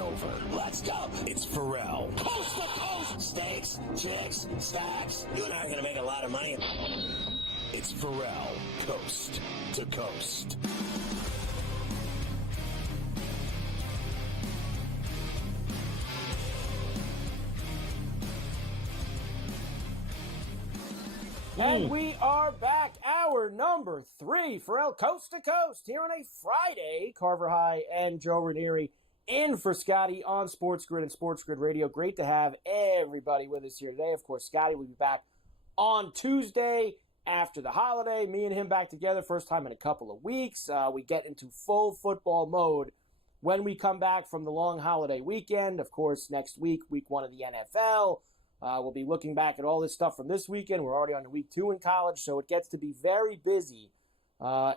over. Let's go. It's Ferrall. Coast to coast. Steaks, chicks, stacks. You and I are going to make a lot of money. It's Ferrall, coast to coast. And we are back, hour number 3, Ferrall Coast to Coast, here on a Friday. Carver High and Joe Ranieri in for Scotty on SportsGrid and SportsGrid Radio. Great to have everybody with us here today. Of course, Scotty will be back on Tuesday after the holiday. Me and him back together, first time in a couple of weeks. We get into full football mode when we come back from the long holiday weekend. Of course, next week, week 1 of the NFL. We'll be looking back at all this stuff from this weekend. We're already on to week 2 in college, so it gets to be very busy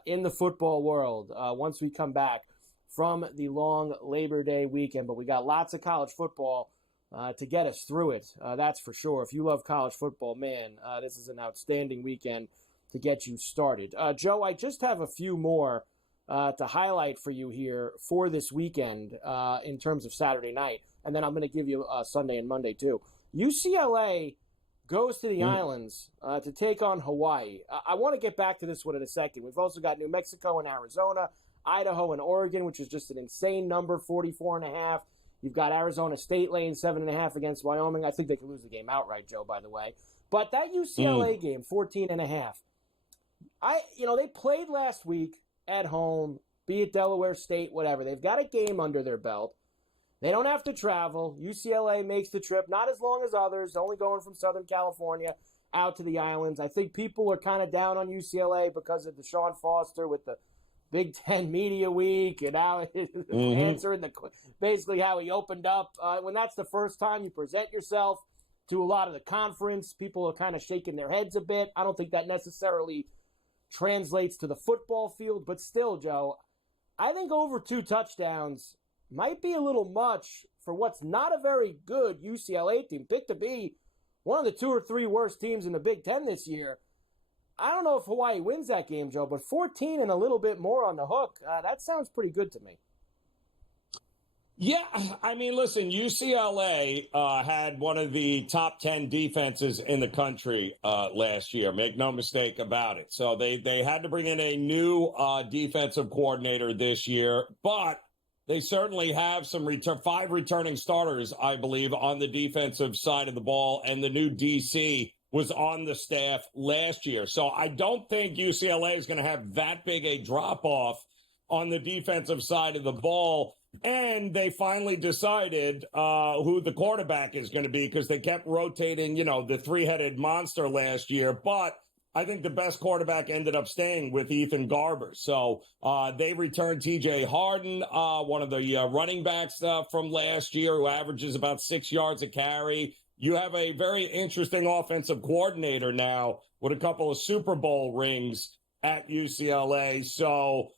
in the football world once we come back from the long Labor Day weekend. But we got lots of college football to get us through it, that's for sure. If you love college football, man, this is an outstanding weekend to get you started. Joe, I just have a few more to highlight for you here for this weekend in terms of Saturday night, and then I'm going to give you Sunday and Monday too. UCLA goes to the islands to take on Hawaii. I want to get back to this one in a second. We've also got New Mexico and Arizona, Idaho and Oregon, which is just an insane number, 44.5. You've got Arizona State laying 7.5 against Wyoming. I think they could lose the game outright, Joe, by the way. But that UCLA game, 14.5. They played last week at home, be it Delaware State, whatever. They've got a game under their belt. They don't have to travel. UCLA makes the trip, not as long as others, only going from Southern California out to the islands. I think people are kind of down on UCLA because of Deshaun Foster with the Big Ten Media Week and how answering basically how he opened up. When that's the first time you present yourself to a lot of the conference, people are kind of shaking their heads a bit. I don't think that necessarily translates to the football field, but still, Joe, I think over 2 touchdowns might be a little much for what's not a very good UCLA team. Picked to be one of the 2 or 3 worst teams in the Big Ten this year. I don't know if Hawaii wins that game, Joe, but 14 and a little bit more on the hook, that sounds pretty good to me. Yeah, I mean, listen, UCLA had one of the top 10 defenses in the country last year. Make no mistake about it. So they had to bring in a new defensive coordinator this year, but they certainly have some 5 returning starters, I believe, on the defensive side of the ball, and the new DC was on the staff last year. So I don't think UCLA is going to have that big a drop-off on the defensive side of the ball. And they finally decided who the quarterback is going to be, because they kept rotating, the 3-headed monster last year. But I think the best quarterback ended up staying with Ethan Garber. So they returned T.J. Harden, one of the running backs from last year, who averages about 6 yards a carry. You have a very interesting offensive coordinator now with a couple of Super Bowl rings at UCLA. So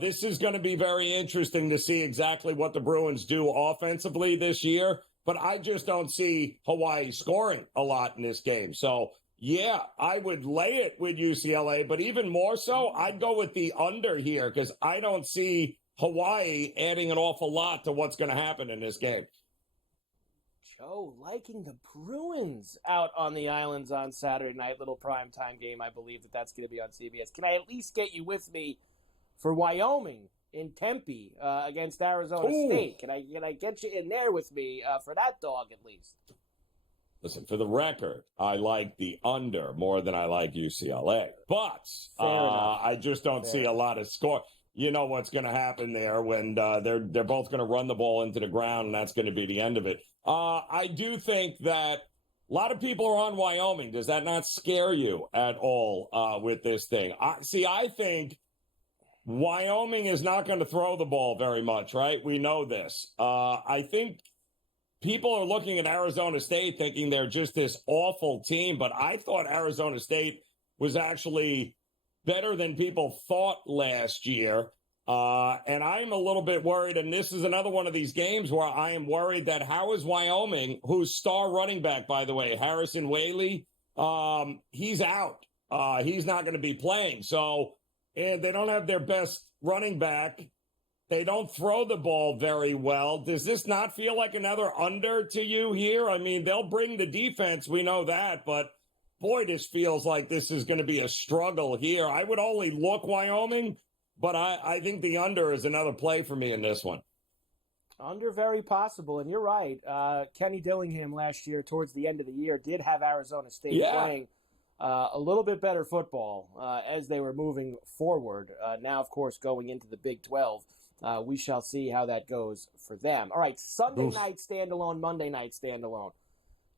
this is going to be very interesting to see exactly what the Bruins do offensively this year. But I just don't see Hawaii scoring a lot in this game. So yeah, I would lay it with UCLA, but even more so, I'd go with the under here, because I don't see Hawaii adding an awful lot to what's going to happen in this game. Joe liking the Bruins out on the islands on Saturday night, little primetime game. I believe that's going to be on CBS. Can I at least get you with me for Wyoming in Tempe against Arizona State? Can I get you in there with me for that dog at least? Listen, for the record, I like the under more than I like UCLA. But I just don't see a lot of score. You know what's going to happen there when they're both going to run the ball into the ground, and that's going to be the end of it. I do think that a lot of people are on Wyoming. Does that not scare you at all with this thing? I think Wyoming is not going to throw the ball very much, right? We know this. I think people are looking at Arizona State thinking they're just this awful team, but I thought Arizona State was actually better than people thought last year. And I'm a little bit worried, and this is another one of these games where I am worried that how is Wyoming, whose star running back, by the way, Harrison Whaley, he's out. He's not going to be playing. So, and they don't have their best running back. They don't throw the ball very well. Does this not feel like another under to you here? I mean, they'll bring the defense. We know that. But, boy, this feels like this is going to be a struggle here. I would only look Wyoming, but I think the under is another play for me in this one. Under, very possible. And you're right. Kenny Dillingham last year, towards the end of the year, did have Arizona State playing a little bit better football as they were moving forward. Now, of course, going into the Big 12. We shall see how that goes for them. All right, Sunday night standalone, Monday night standalone.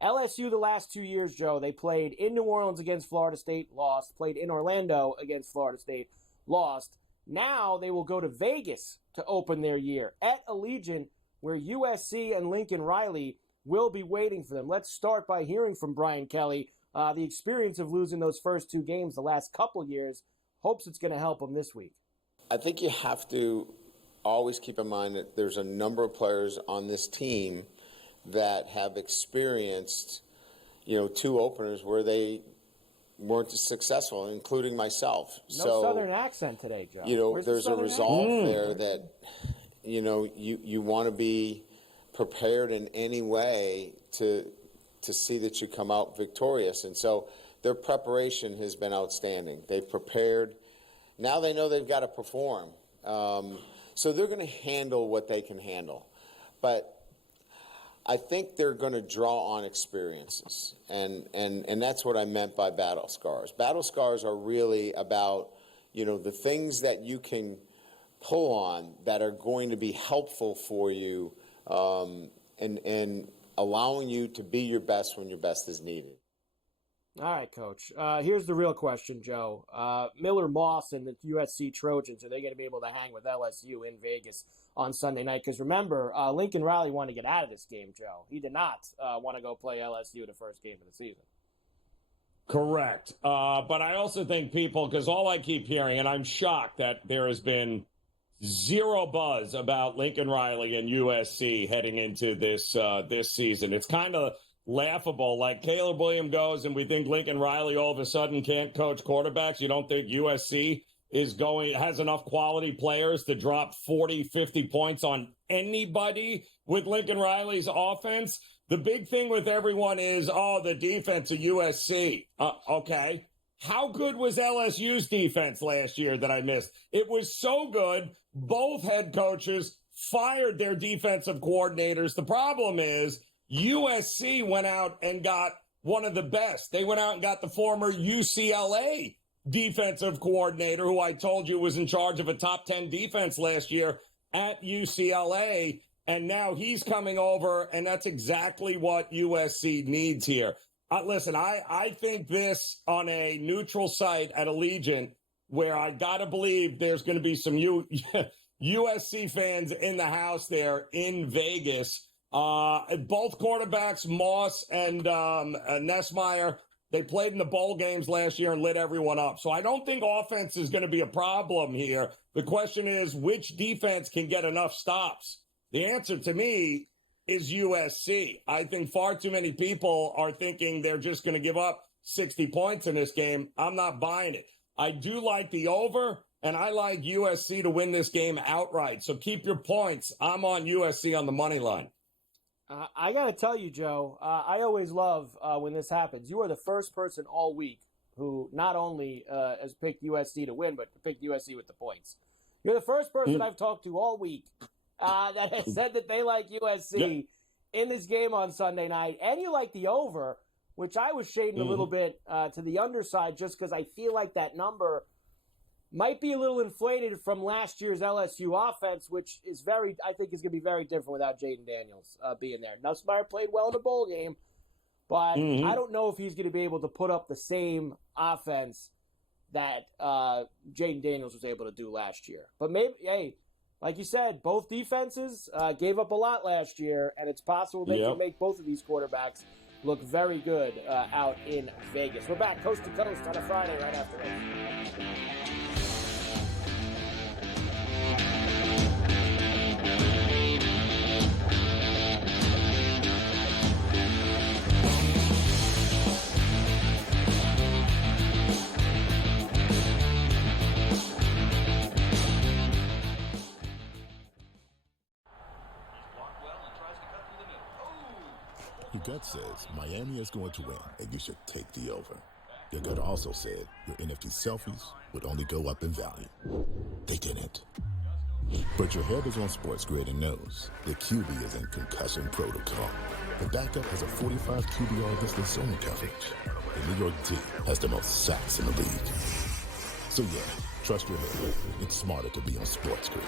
LSU the last 2 years, Joe, they played in New Orleans against Florida State, lost. Played in Orlando against Florida State, lost. Now they will go to Vegas to open their year at Allegiant, where USC and Lincoln Riley will be waiting for them. Let's start by hearing from Brian Kelly. The experience of losing those first 2 games the last couple years, hopes it's going to help them this week. I think you have to always keep in mind that there's a number of players on this team that have experienced, 2 openers where they weren't successful, including myself. No Southern accent today, Joe. There's a resolve there that, you want to be prepared in any way to see that you come out victorious. And so their preparation has been outstanding. They've prepared. Now they know they've got to perform. So they're going to handle what they can handle. But I think they're going to draw on experiences. And that's what I meant by battle scars. Battle scars are really about, the things that you can pull on that are going to be helpful for you and allowing you to be your best when your best is needed. All right, Coach. Here's the real question, Joe. Miller Moss and the USC Trojans, are they going to be able to hang with LSU in Vegas on Sunday night? Because remember, Lincoln Riley wanted to get out of this game, Joe. He did not want to go play LSU the first game of the season. Correct. But I also think people, because all I keep hearing, and I'm shocked that there has been zero buzz about Lincoln Riley and USC heading into this season. It's kind of laughable. Like Caleb Williams goes and we think Lincoln Riley all of a sudden can't coach quarterbacks. You don't think USC has enough quality players to drop 40, 50 points on anybody with Lincoln Riley's offense? The big thing with everyone is, the defense of USC. Okay. How good was LSU's defense last year that I missed? It was so good. Both head coaches fired their defensive coordinators. The problem is USC went out and got one of the best. They went out and got the former UCLA defensive coordinator, who I told you was in charge of a top 10 defense last year at UCLA. And now he's coming over, and that's exactly what USC needs here. Listen, I think this on a neutral site at Allegiant, where I got to believe there's going to be some USC fans in the house there in Vegas. Both quarterbacks, Moss and Nessmeyer, they played in the bowl games last year and lit everyone up. So I don't think offense is going to be a problem here. The question is, which defense can get enough stops? The answer to me is USC. I think far too many people are thinking they're just going to give up 60 points in this game. I'm not buying it. I do like the over, and I like USC to win this game outright. So keep your points. I'm on USC on the money line. I got to tell you, Joe, I always love when this happens. You are the first person all week who not only has picked USC to win, but picked USC with the points. You're the first person I've talked to all week that has said that they like USC in this game on Sunday night. And you like the over, which I was shading a little bit to the underside just because I feel like that number might be a little inflated from last year's LSU offense, which is I think is going to be very different without Jaden Daniels being there. Nussmeier played well in the bowl game, but I don't know if he's going to be able to put up the same offense that Jaden Daniels was able to do last year. But maybe, hey, like you said, both defenses gave up a lot last year, and it's possible they can make both of these quarterbacks look very good out in Vegas. We're back coast to coast on a Friday right after this. Your gut says Miami is going to win, and you should take the over. Your gut also said your NFT selfies would only go up in value. They didn't. But your head is on SportsGrid and knows the QB is in concussion protocol. The backup has a 45 QBR against zone coverage. The New York D has the most sacks in the league. So yeah, trust your head. It's smarter to be on SportsGrid.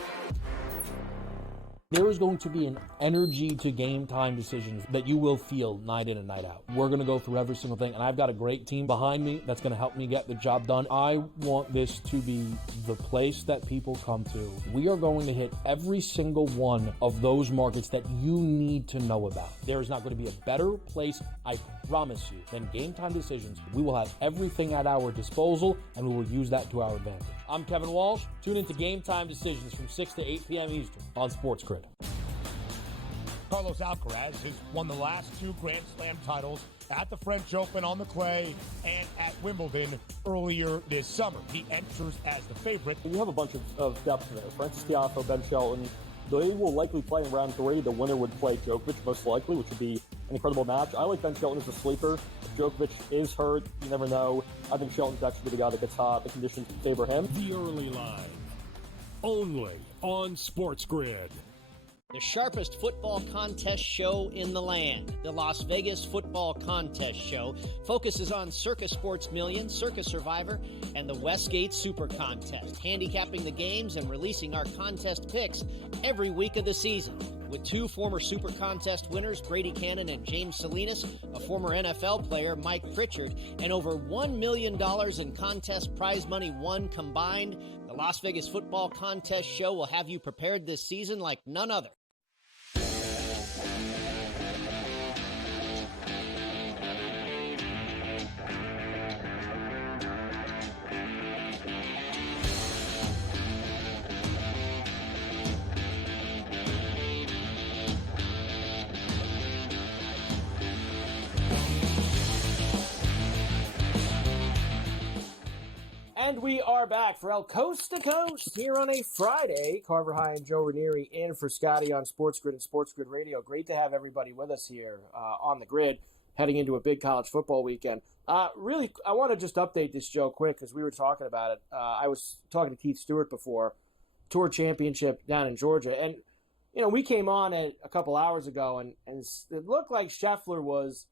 There is going to be an energy to game time decisions that you will feel night in and night out. We're going to go through every single thing, and I've got a great team behind me that's going to help me get the job done. I want this to be the place that people come to. We are going to hit every single one of those markets that you need to know about. There is not going to be a better place, I promise you, than Game Time Decisions. We will have everything at our disposal, and we will use that to our advantage. I'm Kevin Walsh. Tune into Game Time Decisions from 6 to 8 p.m. Eastern on SportsGrid. Carlos Alcaraz has won the last 2 Grand Slam titles at the French Open on the clay and at Wimbledon earlier this summer. He enters as the favorite. You have a bunch of depth there. Francis Tiafoe, Ben Shelton, they will likely play in round 3. The winner would play Djokovic, most likely, which would be an incredible match. I like Ben Shelton as a sleeper. If Djokovic is hurt, you never know. I think Shelton's actually the guy that gets hot. The conditions favor him. The early line, only on SportsGrid. The sharpest football contest show in the land, the Las Vegas Football Contest Show, focuses on Circus Sports Million, Circus Survivor, and the Westgate Super Contest, handicapping the games and releasing our contest picks every week of the season. With 2 former Super Contest winners, Brady Cannon and James Salinas, a former NFL player, Mike Pritchard, and over $1 million in contest prize money won combined, the Las Vegas Football Contest Show will have you prepared this season like none other. And we are back for El Coast to Coast here on a Friday. Carver High and Joe Ranieri in for Scotty on SportsGrid and SportsGrid Radio. Great to have everybody with us here on the grid heading into a big college football weekend. Really, I want to just update this, Joe, quick, because we were talking about it. I was talking to Keith Stewart before, Tour Championship down in Georgia. And, you know, we came on a couple hours ago, and it looked like Scheffler was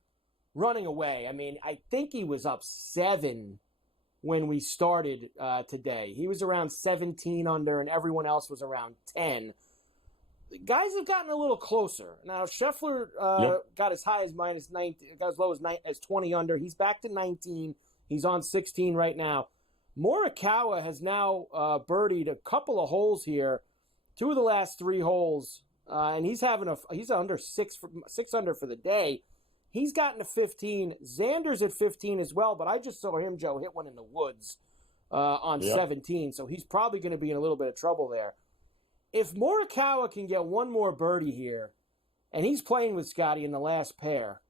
running away. I mean, I think he was up 7 when we started today. He was around 17 under, and everyone else was around 10. The guys have gotten a little closer. Now, Scheffler got as high as minus 19, got as low as 20 under. He's back to 19. He's on 16 right now. Morikawa has now birdied a couple of holes here, 2 of the last 3 holes, and he's under 6 under for the day. He's gotten to 15. Xander's at 15 as well, but I just saw him, Joe, hit one in the woods on 17, so he's probably going to be in a little bit of trouble there. If Morikawa can get one more birdie here, and he's playing with Scotty in the last pair,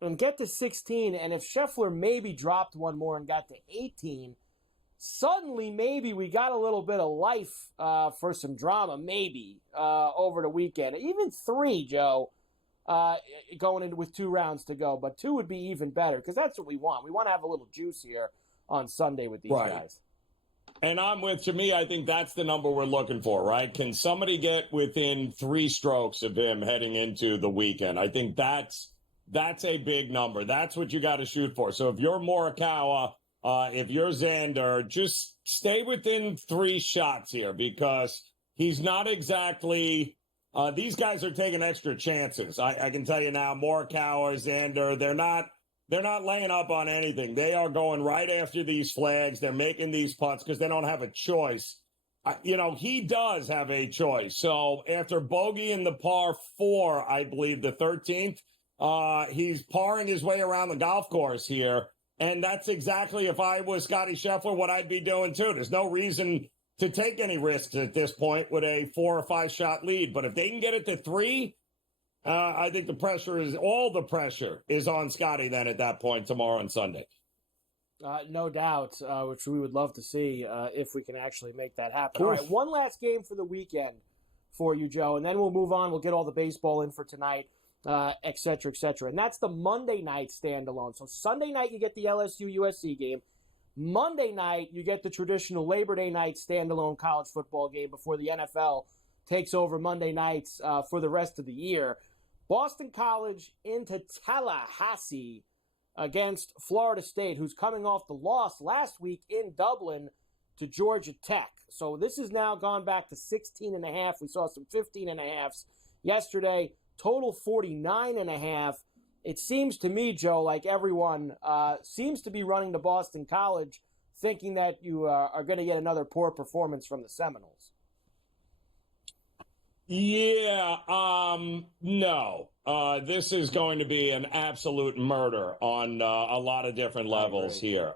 and get to 16, and if Scheffler maybe dropped one more and got to 18, suddenly maybe we got a little bit of life for some drama, maybe, over the weekend. Even 3, Joe. Going into with 2 rounds to go, but 2 would be even better because that's what we want. We want to have a little juice here on Sunday with these guys. And I'm with, to me, I think that's the number we're looking for, right? Can somebody get within 3 strokes of him heading into the weekend? I think that's a big number. That's what you got to shoot for. So if you're Morikawa, if you're Xander, just stay within 3 shots here because he's not exactly these guys are taking extra chances. I can tell you now, Morikawa, Xander, they're not laying up on anything. They are going right after these flags. They're making these putts because they don't have a choice. He does have a choice. So after bogey in the par 4, I believe the 13th, he's parring his way around the golf course here. And that's exactly, if I was Scotty Scheffler, what I'd be doing too. There's no reason to take any risks at this point with a 4 or 5 shot lead. But if they can get it to 3, I think all the pressure is on Scotty then at that point tomorrow and Sunday. No doubt, which we would love to see if we can actually make that happen. All right, one last game for the weekend for you, Joe, and then we'll move on. We'll get all the baseball in for tonight. et cetera, et cetera. And that's the Monday night standalone. So Sunday night, you get the LSU-USC game. Monday night, you get the traditional Labor Day night standalone college football game before the NFL takes over Monday nights for the rest of the year. Boston College into Tallahassee against Florida State, who's coming off the loss last week in Dublin to Georgia Tech. So this has now gone back to 16.5. We saw some 15.5s yesterday. Total 49.5. It seems to me, Joe, like everyone seems to be running to Boston College thinking that you are going to get another poor performance from the Seminoles. Yeah, no. This is going to be an absolute murder on a lot of different levels here.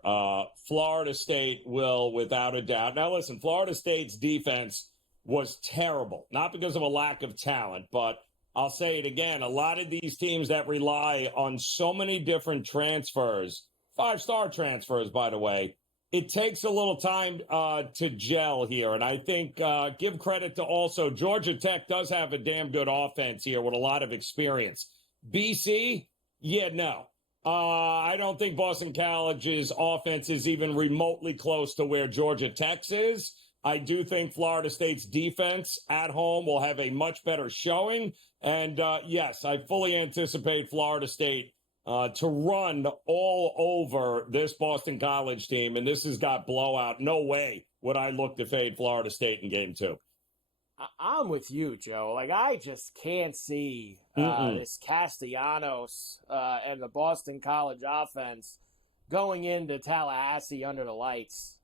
Florida State will, without a doubt. Now, listen, Florida State's defense was terrible, not because of a lack of talent, but I'll say it again, a lot of these teams that rely on so many different transfers, 5-star transfers, by the way, it takes a little time to gel here. And I think give credit to also Georgia Tech does have a damn good offense here with a lot of experience. BC, yeah, no. I don't think Boston College's offense is even remotely close to where Georgia Tech's is. I do think Florida State's defense at home will have a much better showing. And, yes, I fully anticipate Florida State to run all over this Boston College team. And this has got blowout. No way would I look to fade Florida State in game 2. I'm with you, Joe. Like, I just can't see this Castellanos and the Boston College offense going into Tallahassee under the lights.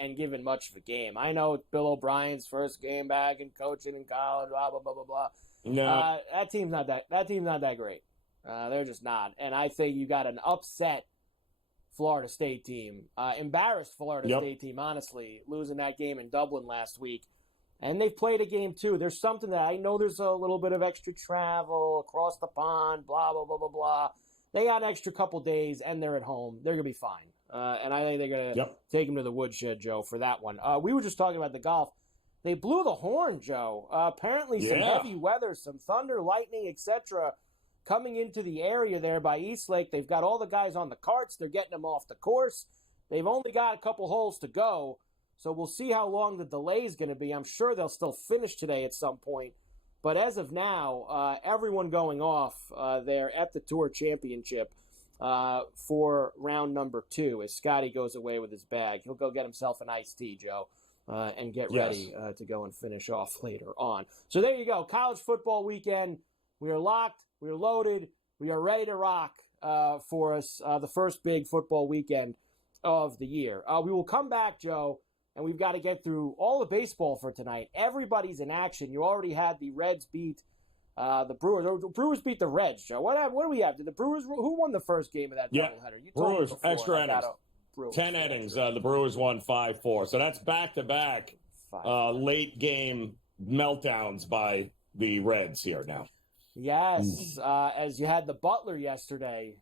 And given much of a game. I know it's Bill O'Brien's first game back and coaching in college, blah, blah, blah, blah, blah. No. That team's not that great. They're just not. And I think you got an upset Florida State team. Embarrassed Florida State team, honestly, losing that game in Dublin last week. And they've played a game, too. There's something that I know there's a little bit of extra travel across the pond, blah, blah, blah, blah, blah. They got an extra couple days, and they're at home. They're going to be fine. And I think they're going to take him to the woodshed, Joe, for that one. We were just talking about the golf. They blew the horn, Joe. Apparently some heavy weather, some thunder, lightning, etc. coming into the area there by Eastlake. They've got all the guys on the carts. They're getting them off the course. They've only got a couple holes to go, so we'll see how long the delay is going to be. I'm sure they'll still finish today at some point. But as of now, everyone going off there at the Tour Championship for round number 2 as Scotty goes away with his bag. He'll go get himself an iced tea, Joe, and get ready to go and finish off later on. So there you go. College football weekend. We are locked. We are loaded. We are ready to rock for us the first big football weekend of the year. We will come back, Joe, and we've got to get through all the baseball for tonight. Everybody's in action. You already had the Reds beat the Brewers. The Brewers beat the Reds, Joe. What do we have? Did the Brewers? Who won the first game of that doubleheader? You told Brewers, me before. extra innings. 10 innings. The Brewers won 5-4. So that's back-to-back late game meltdowns by the Reds here now. Yes, as you had the Butler yesterday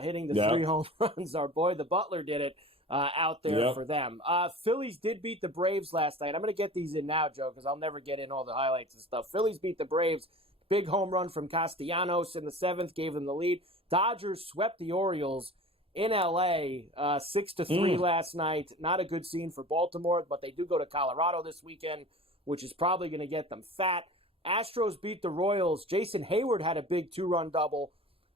hitting the 3 home runs. Our boy, the Butler, did it out there for them. Phillies did beat the Braves last night. I'm going to get these in now, Joe, because I'll never get in all the highlights and stuff. Phillies beat the Braves. Big home run from Castellanos in the 7th gave them the lead. Dodgers swept the Orioles in L.A. 6-3 last night. Not a good scene for Baltimore, but they do go to Colorado this weekend, which is probably going to get them fat. Astros beat the Royals. Jason Hayward had a big 2-run double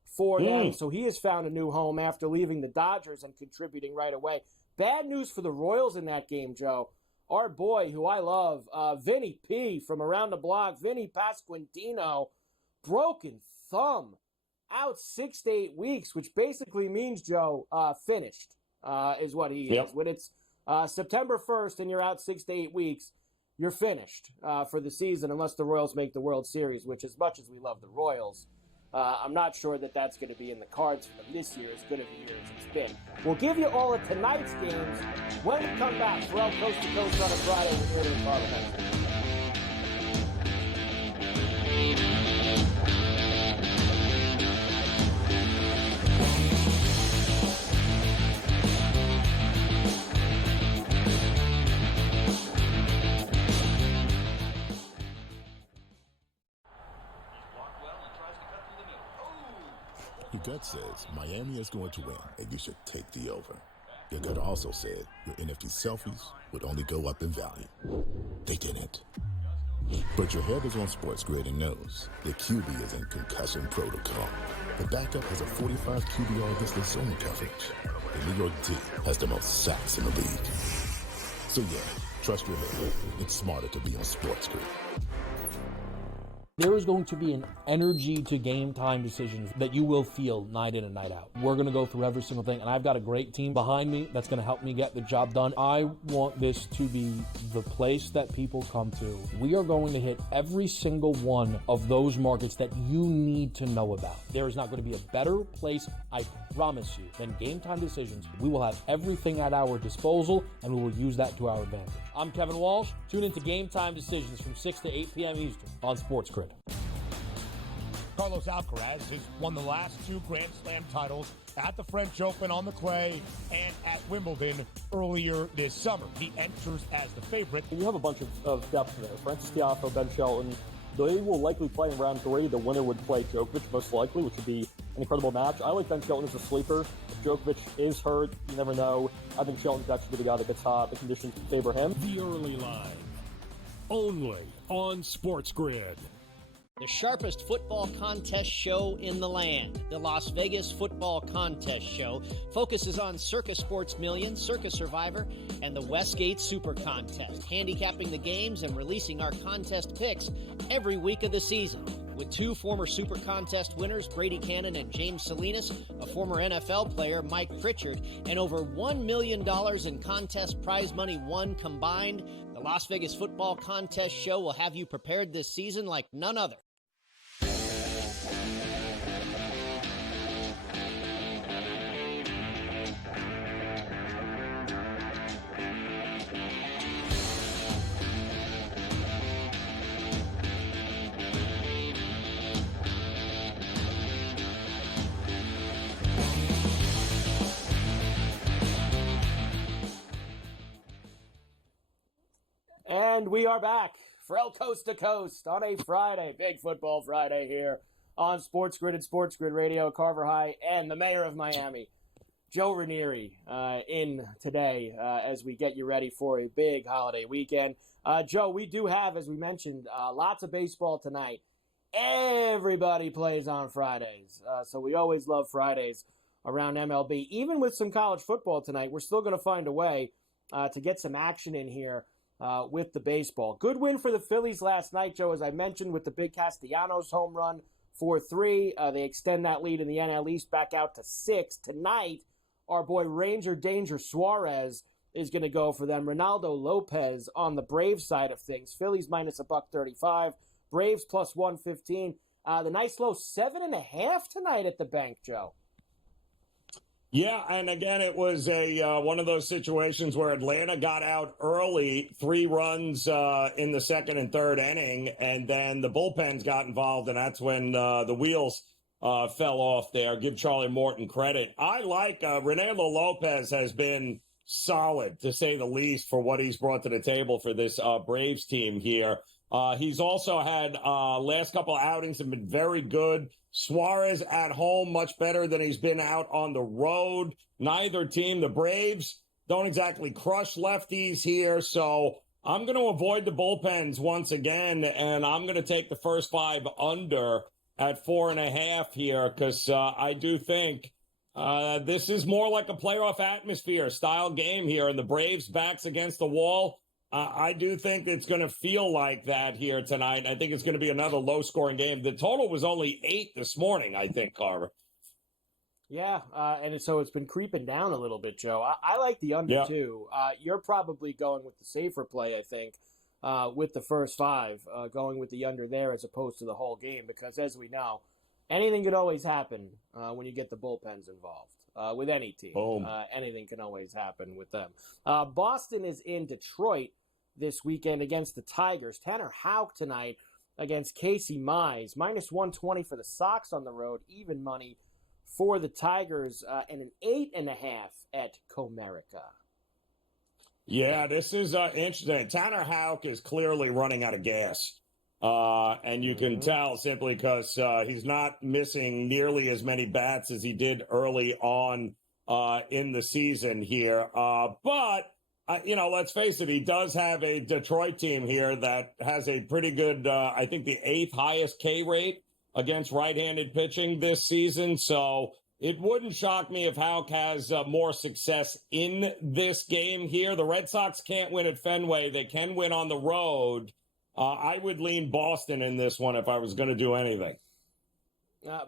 for them, so he has found a new home after leaving the Dodgers and contributing right away. Bad news for the Royals in that game, Joe. Our boy, who I love, Vinny P. from around the block, Vinny Pasquantino, broken thumb, out 6 to 8 weeks, which basically means, Joe, finished is what he is. When it's September 1st and you're out 6 to 8 weeks, you're finished for the season unless the Royals make the World Series, which as much as we love the Royals, I'm not sure that that's going to be in the cards for them this year, as good of a year as it's been. We'll give you all of tonight's games when we come back. Ferrall Coast to Coast on a Friday with Woody and Carl. Your gut says Miami is going to win, and you should take the over. Your gut also said your NFT selfies would only go up in value. They didn't. But your head is on SportsGrid and knows the QB is in concussion protocol. The backup has a 45 QBR against the zone coverage. The New York D has the most sacks in the league. So yeah, trust your head. It's smarter to be on SportsGrid. There is going to be an energy to game time decisions that you will feel night in and night out. We're going to go through every single thing, and I've got a great team behind me that's going to help me get the job done. I want this to be the place that people come to. We are going to hit every single one of those markets that you need to know about. There is not going to be a better place, I promise you, than Game Time Decisions. We will have everything at our disposal, and we will use that to our advantage. I'm Kevin Walsh. Tune into Game Time Decisions from 6 to 8 p.m. Eastern on SportsGrid. Carlos Alcaraz has won the last 2 Grand Slam titles at the French Open on the clay and at Wimbledon earlier this summer. He enters as the favorite. You have a bunch of depth there. Francis Tiafoe, Ben Shelton, they will likely play in round 3. The winner would play Djokovic, most likely, which would be an incredible match. I like Ben Shelton as a sleeper. If Djokovic is hurt, you never know. I think Shelton's actually the guy that gets hot. The conditions favor him. The early line, only on SportsGrid. The sharpest football contest show in the land, the Las Vegas Football Contest Show, focuses on Circa Sports Million, Circa Survivor, and the Westgate Super Contest, handicapping the games and releasing our contest picks every week of the season. With 2 former Super Contest winners, Brady Cannon and James Salinas, a former NFL player, Mike Pritchard, and over $1 million in contest prize money won combined, the Las Vegas Football Contest Show will have you prepared this season like none other. And we are back. Ferrall Coast to Coast on a Friday. Big football Friday here on SportsGrid and SportsGrid Radio. Carver High and the mayor of Miami, Joe Ranieri, in today as we get you ready for a big holiday weekend. Joe, we do have, as we mentioned, lots of baseball tonight. Everybody plays on Fridays, so we always love Fridays around MLB. Even with some college football tonight, we're still going to find a way to get some action in here with the baseball. Good win for the Phillies last night, Joe, as I mentioned, with the big Castellanos home run, 4-3. They extend that lead in the NL East back out to 6. Tonight, our boy Ranger Danger Suarez is going to go for them. Ronaldo Lopez on the Braves side of things. Phillies minus $135. Braves plus 115. The nice low 7.5 tonight at the bank, Joe. Yeah, and again, it was a one of those situations where Atlanta got out early, 3 runs in the second and third inning, and then the bullpens got involved, and that's when the wheels fell off there. Give Charlie Morton credit. I like Ronaldo Lopez has been solid, to say the least, for what he's brought to the table for this Braves team here. He's also had last couple outings have been very good. Suarez at home, much better than he's been out on the road. Neither team, the Braves, don't exactly crush lefties here. So I'm going to avoid the bullpens once again, and I'm going to take the first 5 under at 4.5 here because I do think this is more like a playoff atmosphere style game here, and the Braves' backs against the wall. I do think it's going to feel like that here tonight. I think it's going to be another low-scoring game. The total was only 8 this morning, I think, Carver. Yeah, and so it's been creeping down a little bit, Joe. I like the under, too. You're probably going with the safer play, I think, with the first 5, going with the under there as opposed to the whole game, because as we know, anything could always happen when you get the bullpens involved. With any team. Anything can always happen with them. Boston is in Detroit this weekend against the Tigers. Tanner Houck tonight against Casey Mize. Minus 120 for the Sox on the road. Even money for the Tigers. And an 8.5 at Comerica. Yeah, this is interesting. Tanner Houck is clearly running out of gas. And you can tell simply because he's not missing nearly as many bats as he did early on in the season here. But let's face it, he does have a Detroit team here that has a pretty good, I think the 8th highest K rate against right-handed pitching this season. So it wouldn't shock me if Houck has more success in this game here. The Red Sox can't win at Fenway. They can win on the road. I would lean Boston in this one if I was going to do anything.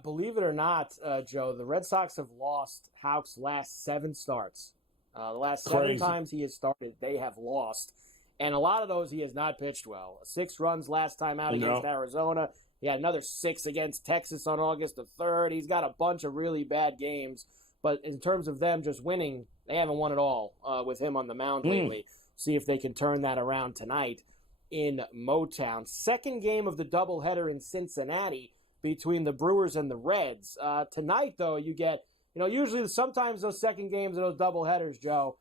Believe it or not, Joe, the Red Sox have lost Houck's last 7 starts. The last 7 times he has started, they have lost. And a lot of those he has not pitched well. 6 runs last time out against Arizona. He had another 6 against Texas on August the 3rd. He's got a bunch of really bad games. But in terms of them just winning, they haven't won at all with him on the mound lately. See if they can turn that around tonight in Motown. Second game of the doubleheader in Cincinnati between the Brewers and the Reds. Tonight, though, you get, usually sometimes those second games of those doubleheaders, Joe,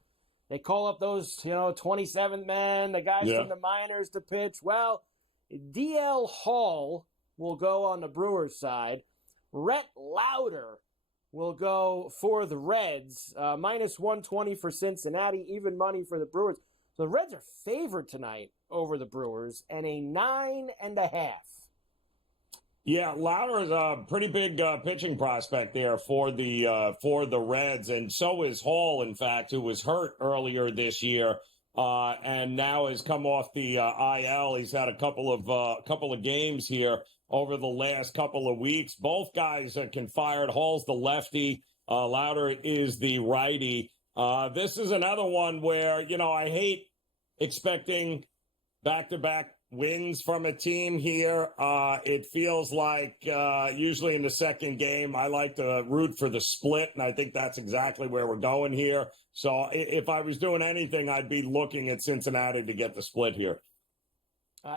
they call up those, 27th men, the guys from the minors to pitch. Well, DL Hall will go on the Brewers side. Rhett Lauder will go for the Reds. Minus 120 for Cincinnati, even money for the Brewers. So the Reds are favored tonight over the Brewers, and a 9.5. Yeah, Lauder is a pretty big pitching prospect there for the Reds, and so is Hall, in fact, who was hurt earlier this year, and now has come off the IL. He's had a couple of games here over the last couple of weeks. Both guys can fire. Hall's the lefty. Lauder is the righty. This is another one where, I hate expecting back-to-back wins from a team here. It feels like usually in the second game, I like to root for the split, and I think that's exactly where we're going here. So if I was doing anything, I'd be looking at Cincinnati to get the split here.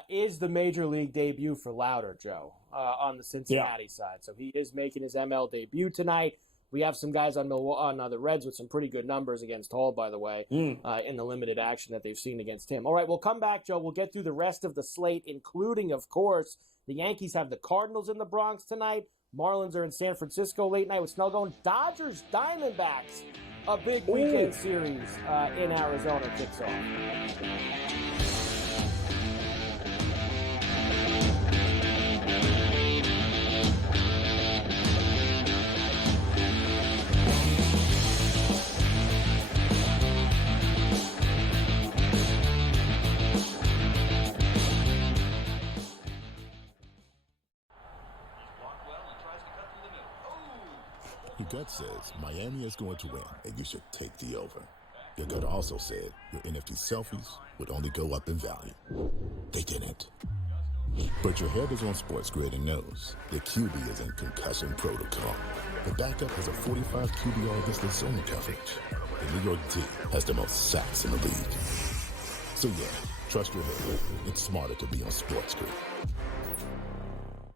Is the major league debut for Lauder, Joe, on the Cincinnati side. So he is making his ML debut tonight. We have some guys on the Reds with some pretty good numbers against Hall, by the way, in the limited action that they've seen against him. All right, we'll come back, Joe. We'll get through the rest of the slate, including, of course, the Yankees have the Cardinals in the Bronx tonight. Marlins are in San Francisco late night with snow going. Dodgers, Diamondbacks, a big weekend series in Arizona kicks off. Your gut says Miami is going to win, and you should take the over. Your gut also said your NFT selfies would only go up in value. They didn't. But your head is on SportsGrid and knows the QB is in concussion protocol. The backup has a 45 QBR against the zone coverage. The New York D has the most sacks in the league. So yeah, trust your head. It's smarter to be on SportsGrid.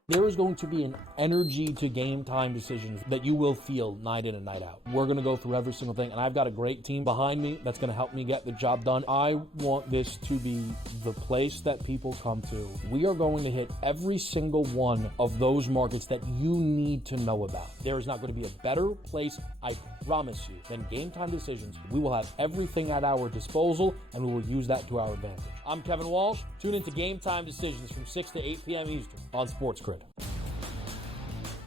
There is going to be an energy to game time decisions that you will feel night in and night out. We're going to go through every single thing, and I've got a great team behind me that's going to help me get the job done. I want this to be the place that people come to. We are going to hit every single one of those markets that you need to know about. There is not going to be a better place, I promise you, than Game Time Decisions. We will have everything at our disposal, and we will use that to our advantage. I'm Kevin Walsh. Tune into Game Time Decisions from 6 to 8 p.m. Eastern on SportsGrid.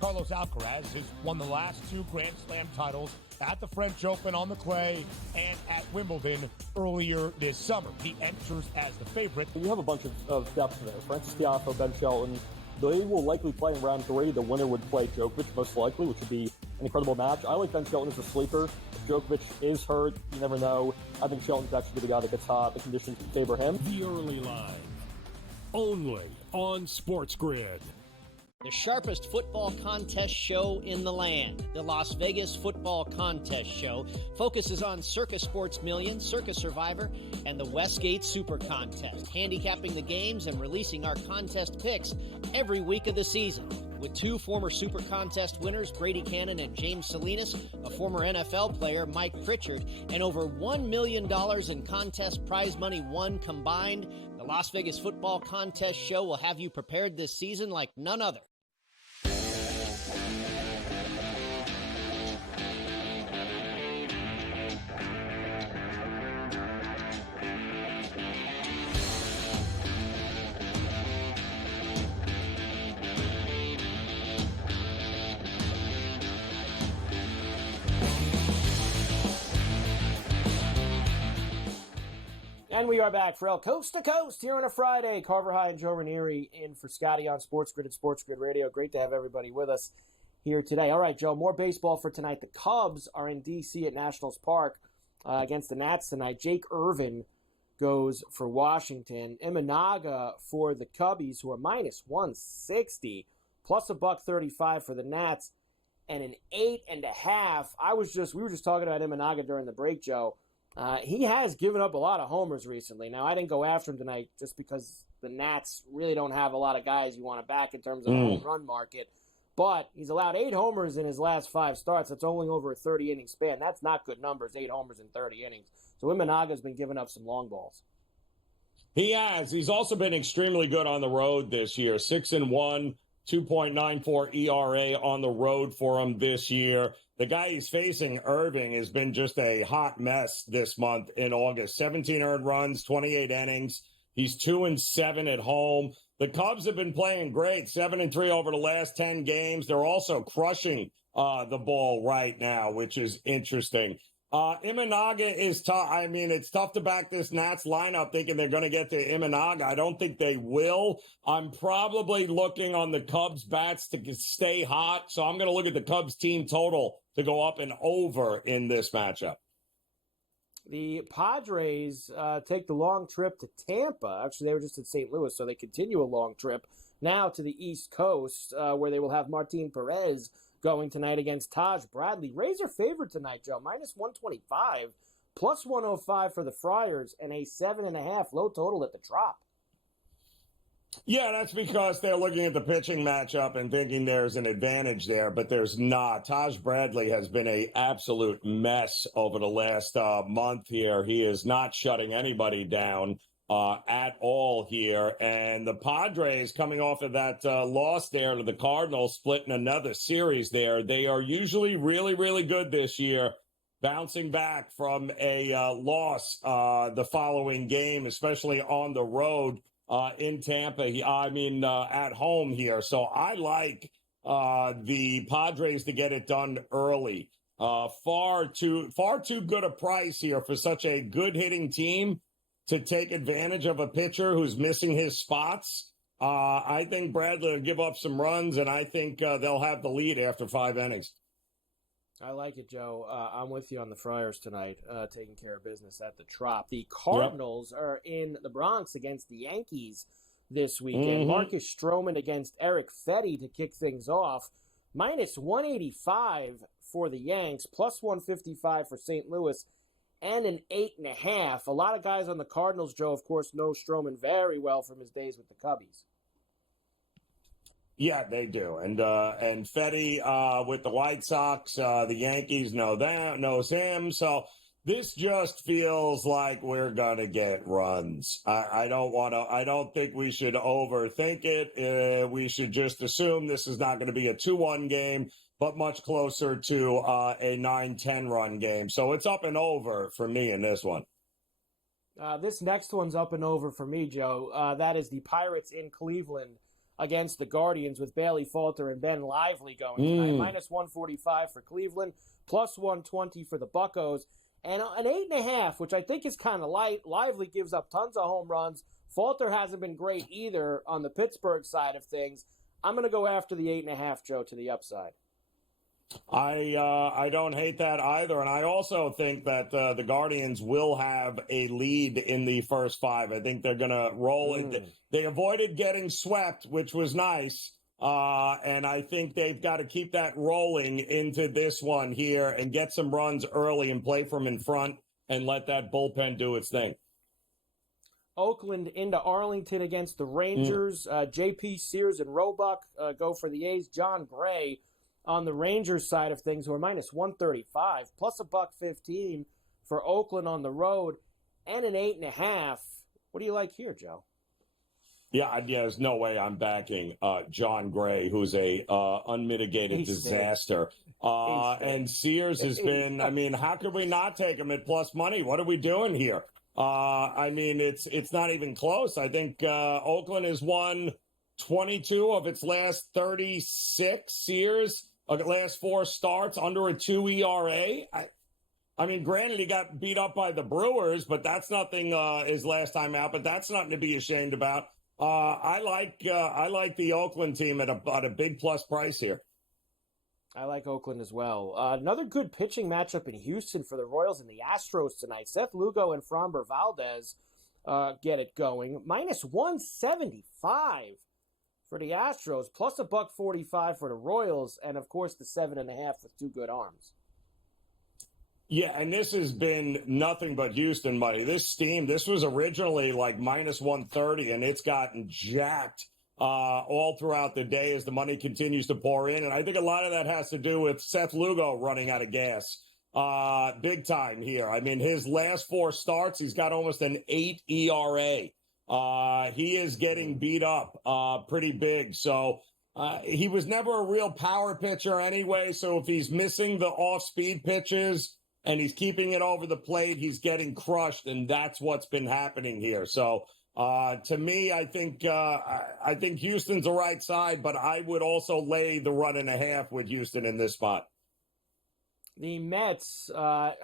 Carlos Alcaraz has won the last 2 Grand Slam titles at the French Open on the clay and at Wimbledon earlier this summer. He enters as the favorite. You have a bunch of depth there. Francis Tiafoe, Ben Shelton. They will likely play in round 3. The winner would play Djokovic, most likely, which would be an incredible match. I like Ben Shelton as a sleeper. If Djokovic is hurt, you never know. I think Shelton's actually the guy that gets hot. The conditions favor him. The early line, only on SportsGrid. The sharpest football contest show in the land, the Las Vegas Football Contest Show, focuses on Circa Sports Million, Circa Survivor, and the Westgate Super Contest, handicapping the games and releasing our contest picks every week of the season. With 2 former Super Contest winners, Brady Cannon and James Salinas, a former NFL player, Mike Pritchard, and over $1 million in contest prize money won combined, the The Las Vegas Football Contest Show will have you prepared this season like none other. And we are back, Ferrall, coast to coast here on a Friday. Carver High and Joe Ranieri in for Scotty on SportsGrid and SportsGrid Radio. Great to have everybody with us here today. All right, Joe, more baseball for tonight. The Cubs are in D.C. at Nationals Park against the Nats tonight. Jake Irvin goes for Washington. Imanaga for the Cubbies, who are minus 160, plus $1.35 for the Nats, and an 8.5. We were just talking about Imanaga during the break, Joe. He has given up a lot of homers recently. Now, I didn't go after him tonight just because the Nats really don't have a lot of guys you want to back in terms of the home run market. But he's allowed 8 homers in his last 5 starts. That's only over a 30-inning span. That's not good numbers, 8 homers in 30 innings. So Imanaga's been giving up some long balls. He has. He's also been extremely good on the road this year. 6-1, 2.94 ERA on the road for him this year. The guy he's facing, Irving, has been just a hot mess this month in August. 17 earned runs, 28 innings. He's 2-7 at home. The Cubs have been playing great, 7-3 over the last 10 games. They're also crushing the ball right now, which is interesting. Imanaga is tough. I mean, it's tough to back this Nats lineup thinking they're going to get to Imanaga. I don't think they will. I'm probably looking on the Cubs bats to stay hot, so I'm going to look at the Cubs team total to go up and over in this matchup. The Padres take the long trip to Tampa. Actually, they were just in St. Louis, so they continue a long trip now to the East Coast, where they will have Martin Perez going tonight against Taj Bradley. Rays are favored tonight, Joe, minus 125, plus 105 for the Friars, and a 7.5 low total at the Trop. Yeah, that's because they're looking at the pitching matchup and thinking there's an advantage there, but there's not. Taj Bradley has been an absolute mess over the last month here. He is not shutting anybody down at all here. And the Padres, coming off of that loss there to the Cardinals, splitting another series there, they are usually really, really good this year, bouncing back from a loss the following game, especially on the road. In Tampa, at home here. So I like the Padres to get it done early. Far too good a price here for such a good hitting team to take advantage of a pitcher who's missing his spots. I think Bradley will give up some runs, and I think they'll have the lead after 5 innings. I like it, Joe. I'm with you on the Friars tonight, taking care of business at the Trop. The Cardinals are in the Bronx against the Yankees this weekend. Marcus Stroman against Eric Fetty to kick things off. Minus 185 for the Yanks, plus 155 for St. Louis, and an 8.5. A lot of guys on the Cardinals, Joe, of course, know Stroman very well from his days with the Cubbies. Yeah, they do. And Fetty with the White Sox, the Yankees knows him. So this just feels like we're going to get runs. I don't think we should overthink it. We should just assume this is not going to be a 2-1 game, but much closer to a 9-10 run game. So it's up and over for me in this one. This next one's up and over for me, Joe. That is the Pirates in Cleveland against the Guardians with Bailey Falter and Ben Lively going tonight. Minus 145 for Cleveland, plus 120 for the Buccos, and an 8.5, which I think is kind of light. Lively gives up tons of home runs. Falter hasn't been great either on the Pittsburgh side of things. I'm going to go after the 8.5, Joe, to the upside. I don't hate that either, and I also think that the Guardians will have a lead in the first 5. I think they're going to roll it. They avoided getting swept, which was nice, and I think they've got to keep that rolling into this one here and get some runs early and play from in front and let that bullpen do its thing. Oakland into Arlington against the Rangers. J.P. Sears and Roebuck go for the A's. John Gray on the Rangers side of things, who are minus 135, plus $1.15 for Oakland on the road, and an 8.5. What do you like here, Joe? Yeah, there's no way I'm backing John Gray, who's a unmitigated disaster. And Sears has been, I mean, how could we not take him at plus money? What are we doing here? I mean, it's not even close. I think Oakland has won 22 of its last 36. Sears, last 4 starts under a 2 ERA. I mean, granted, he got beat up by the Brewers, but that's nothing his last time out, but that's nothing to be ashamed about. I like the Oakland team at a big plus price here. I like Oakland as well. Another good pitching matchup in Houston for the Royals and the Astros tonight. Seth Lugo and Framber Valdez get it going. Minus 175 for the Astros, plus $1.45 for the Royals, and of course the 7.5 with 2 good arms. Yeah, and this has been nothing but Houston money. This was originally like minus 130, and it's gotten jacked all throughout the day as the money continues to pour in. And I think a lot of that has to do with Seth Lugo running out of gas big time here. I mean, his last 4 starts, he's got almost an 8 ERA. He is getting beat up pretty big. So he was never a real power pitcher anyway. So if he's missing the off-speed pitches and he's keeping it over the plate, he's getting crushed, and that's what's been happening here. So to me, I think Houston's the right side, but I would also lay the 1.5 with Houston in this spot. The Mets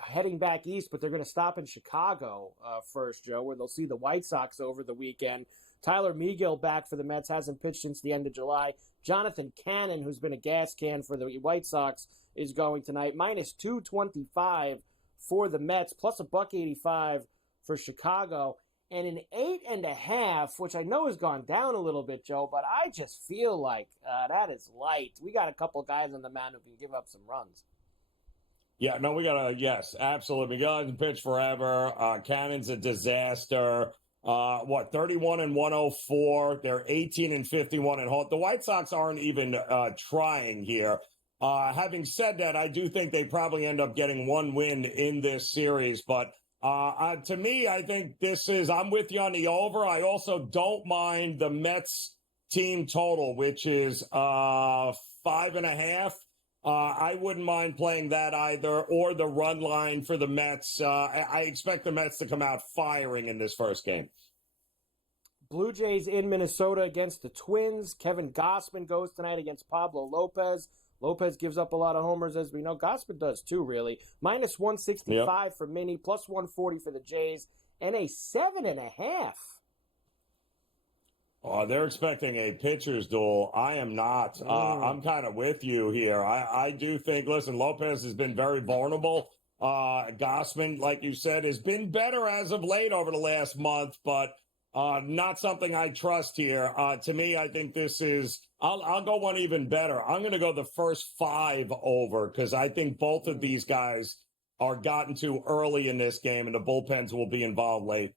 heading back east, but they're going to stop in Chicago first, Joe, where they'll see the White Sox over the weekend. Tyler Megill back for the Mets, hasn't pitched since the end of July. Jonathan Cannon, who's been a gas can for the White Sox, is going tonight. Minus 225 for the Mets, plus $1.85 for Chicago. And an 8.5, which I know has gone down a little bit, Joe, but I just feel like that is light. We got a couple guys on the mound who can give up some runs. Yeah, no, yes, absolutely. Miguel hasn't pitched forever. Cannon's a disaster. 31 and 104. They're 18 and 51 at home. The White Sox aren't even trying here. Having said that, I do think they probably end up getting 1 win in this series. But to me, I think I'm with you on the over. I also don't mind the Mets team total, which is 5.5. I wouldn't mind playing that either, or the run line for the Mets. I expect the Mets to come out firing in this first game. Blue Jays in Minnesota against the Twins. Kevin Gausman goes tonight against Pablo Lopez. Lopez gives up a lot of homers, as we know. Gausman does too, really. Minus 165 for Minnie, plus 140 for the Jays, and a 7.5. They're expecting a pitcher's duel. I am not. I'm kind of with you here. I do think, listen, Lopez has been very vulnerable. Gausman, like you said, has been better as of late over the last month, but not something I trust here. To me, I think this is, I'll go one even better. I'm going to go the first 5 over, because I think both of these guys are gotten to early in this game, and the bullpens will be involved late.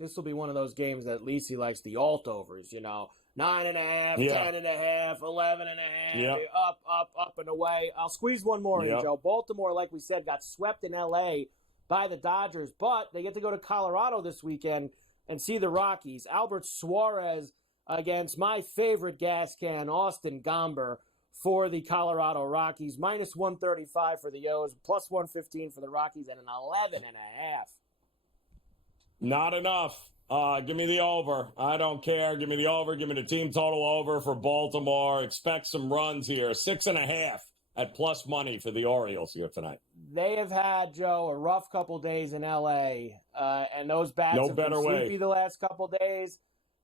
This will be one of those games that Lisi likes the alt overs, 9.5, 10.5, 11.5, up and away. I'll squeeze one more in, Joe. Baltimore, like we said, got swept in L.A. by the Dodgers, but they get to go to Colorado this weekend and see the Rockies. Albert Suarez against my favorite gas can, Austin Gomber, for the Colorado Rockies. Minus 135 for the O's, plus 115 for the Rockies, and an 11.5. Not enough. Give me the over. I don't care. Give me the over. Give me the team total over for Baltimore. Expect some runs here. 6.5 at plus money for the Orioles here tonight. They have had, Joe, a rough couple days in L.A., and those bats have been sleepy the last couple days.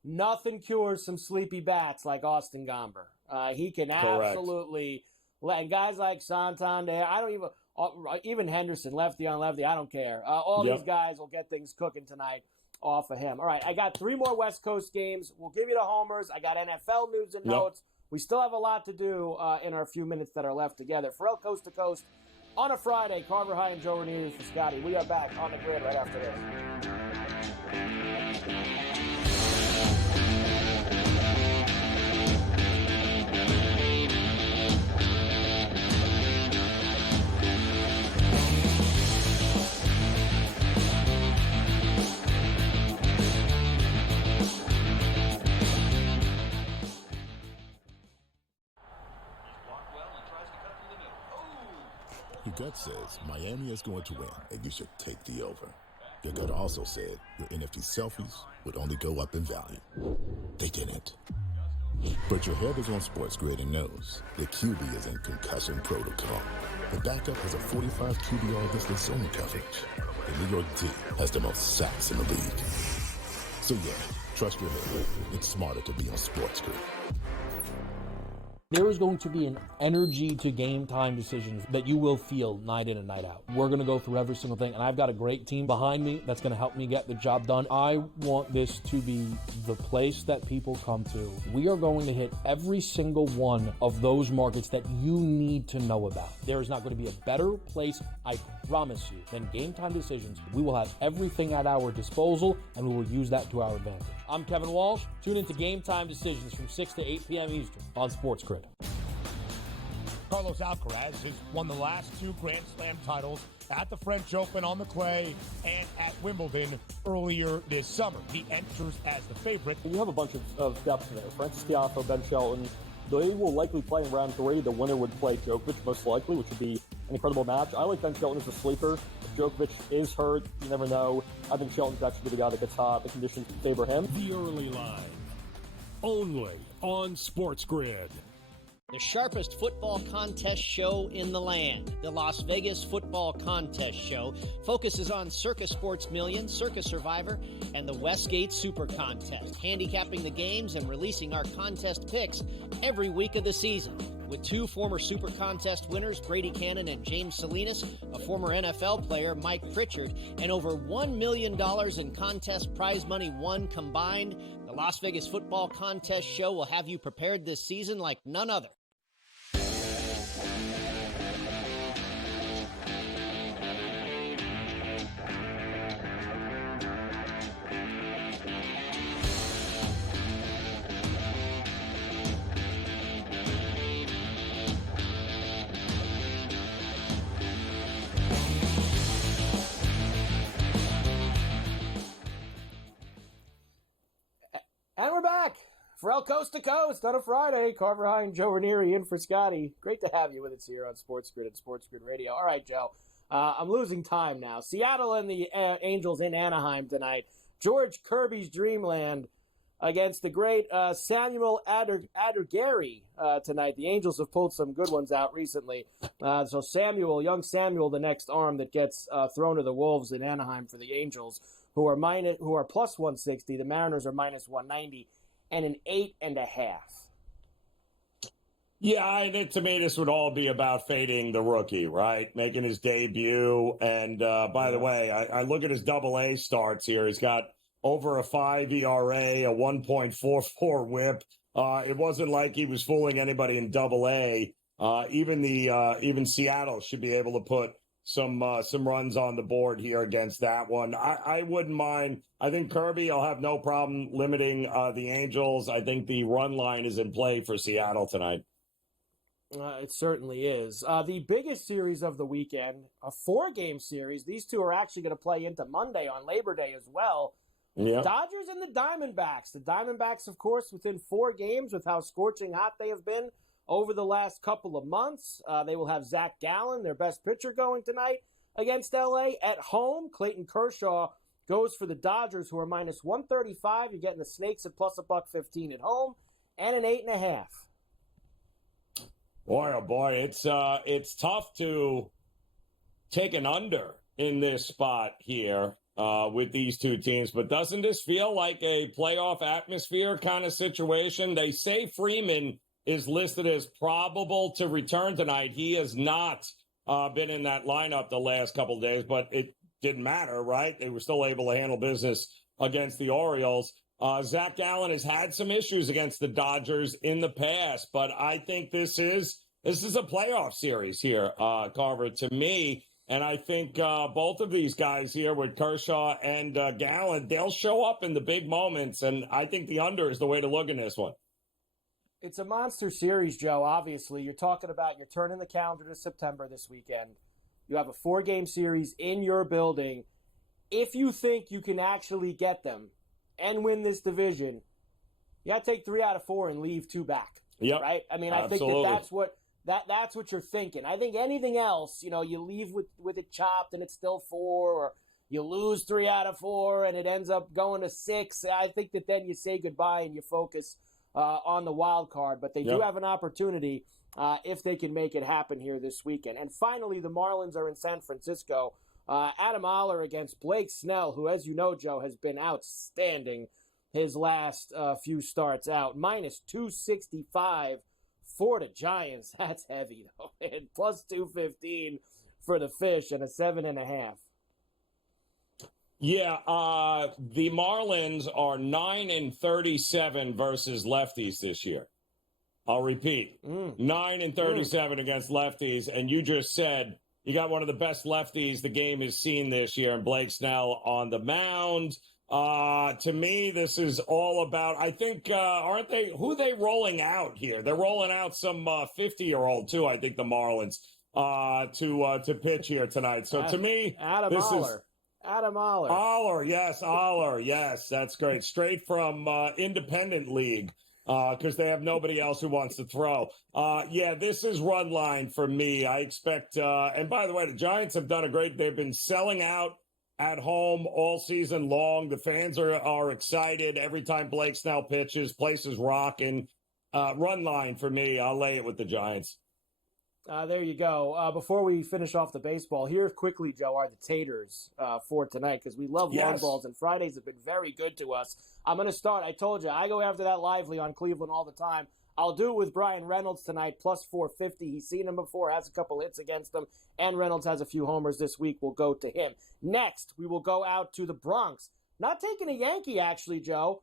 Nothing cures some sleepy bats like Austin Gomber. He can absolutely let guys like Santander. Even Henderson, lefty on lefty, I don't care. All these guys will get things cooking tonight off of him. All right, I got 3 more West Coast games. We'll give you the homers. I got NFL news and notes. We still have a lot to do in our few minutes that are left together. Ferrall Coast to Coast on a Friday. Carver High and Joe Ranieri for Scotty. We are back on the grid right after this. Your gut says Miami is going to win, and you should take the over. Your gut also said your NFT selfies would only go up in value. They didn't. But your head is on SportsGrid and knows the QB is in concussion protocol. The backup has a 45 QBR against the zone coverage. The New York D has the most sacks in the league. So yeah, trust your head. It's smarter to be on SportsGrid. There is going to be an energy to game time decisions that you will feel night in and night out. We're going to go through every single thing, and I've got a great team behind me that's going to help me get the job done. I want this to be the place that people come to. We are going to hit every single one of those markets that you need to know about. There is not going to be a better place, I promise you, than Game Time Decisions. We will have everything at our disposal, and we will use that to our advantage. I'm Kevin Walsh. Tune into Game Time Decisions from 6 to 8 p.m. Eastern on SportsGrid. Carlos Alcaraz has won the last 2 Grand Slam titles at the French Open on the clay and at Wimbledon earlier this summer. He enters as the favorite. You have a bunch of depth there. Francis Tiafoe, Ben Shelton, they will likely play in round 3. The winner would play Djokovic, most likely, which would be an incredible match. I like Ben Shelton as a sleeper. If Djokovic is hurt, you never know. I think Shelton's actually the guy that gets hot. The conditions favor him. The early line, only on SportsGrid. The sharpest football contest show in the land, the Las Vegas Football Contest Show, focuses on Circa Sports Million, Circa Survivor, and the Westgate Super Contest, handicapping the games and releasing our contest picks every week of the season. With 2 former Super Contest winners, Brady Cannon and James Salinas, a former NFL player, Mike Pritchard, and over $1 million in contest prize money won combined, the Las Vegas Football Contest Show will have you prepared this season like none other. And we're back. Ferrall Coast to Coast on a Friday. Carver High and Joe Ranieri in for Scotty. Great to have you with us here on SportsGrid and SportsGrid Radio. All right, Joe. I'm losing time now. Seattle and the Angels in Anaheim tonight. George Kirby's Dreamland against the great Samuel Addergary tonight. The Angels have pulled some good ones out recently. So young Samuel, the next arm that gets thrown to the Wolves in Anaheim for the Angels, who are plus 160. The Mariners are minus 190, and an 8.5. Yeah, to me, this would all be about fading the rookie, right? Making his debut. And by the way, I look at his AA starts here. He's got over a 5 ERA, a 1.44 whip. It wasn't like he was fooling anybody in AA. Even Seattle should be able to put some runs on the board here against that one. I wouldn't mind. I think Kirby will have no problem limiting the Angels. I think the run line is in play for Seattle tonight. It certainly is. The biggest series of the weekend, a 4-game series. These two are actually going to play into Monday on Labor Day as well. Yep. Dodgers and the Diamondbacks. The Diamondbacks, of course, within 4 games with how scorching hot they have been over the last couple of months. They will have Zach Gallen, their best pitcher, going tonight against L.A. At home, Clayton Kershaw goes for the Dodgers, who are minus 135. You're getting the Snakes at plus $1.15 at home, and an 8.5. Boy, oh boy, it's tough to take an under in this spot here with these two teams. But doesn't this feel like a playoff atmosphere kind of situation? They say Freeman is listed as probable to return tonight. He has not been in that lineup the last couple of days, but it didn't matter, right? They were still able to handle business against the Orioles. Zach Gallen has had some issues against the Dodgers in the past, but I think this is a playoff series here, Carver, to me. And I think both of these guys here with Kershaw and Gallen, they'll show up in the big moments, and I think the under is the way to look in this one. It's a monster series, Joe, obviously. You're talking about you're turning the calendar to September this weekend. You have a 4-game series in your building. If you think you can actually get them and win this division, you got to take 3 out of 4 and leave 2 back. Yep. Right? I mean, Absolutely. I think That's what you're thinking. I think anything else, you leave with it chopped and it's still 4, or you lose 3 out of 4 and it ends up going to 6. I think that then you say goodbye and you focus on the wild card. But they do have an opportunity if they can make it happen here this weekend. And finally, the Marlins are in San Francisco. Adam Oller against Blake Snell, who, as you know, Joe, has been outstanding his last few starts out. Minus 265 for the Giants. That's heavy, though. And plus 215 for the Fish and a 7.5. Yeah, the Marlins are 9-37 versus lefties this year. I'll repeat, 9-37 against lefties. And you just said you got one of the best lefties the game has seen this year, and Blake Snell on the mound. To me, this is all about, I think, aren't they, who are they rolling out here? They're rolling out some 50-year-old, too, I think, the Marlins, to pitch here tonight. So to me, Adam Oller. Adam Oller. Oller, yes, that's great. Straight from Independent League, because they have nobody else who wants to throw. This is run line for me. I expect, and by the way, the Giants have done they've been selling out at home all season long. The fans are excited every time Blake Snell pitches. Place is rocking. Run line for me. I'll lay it with the Giants. There you go. Before we finish off the baseball, here quickly, Joe, are the taters for tonight, because we love long balls, and Fridays have been very good to us. I'm going to start. I told you, I go after that lively on Cleveland all the time. I'll do it with Brian Reynolds tonight, plus 450. He's seen him before, has a couple hits against him, and Reynolds has a few homers this week. We'll go to him. Next, we will go out to the Bronx. Not taking a Yankee, actually, Joe.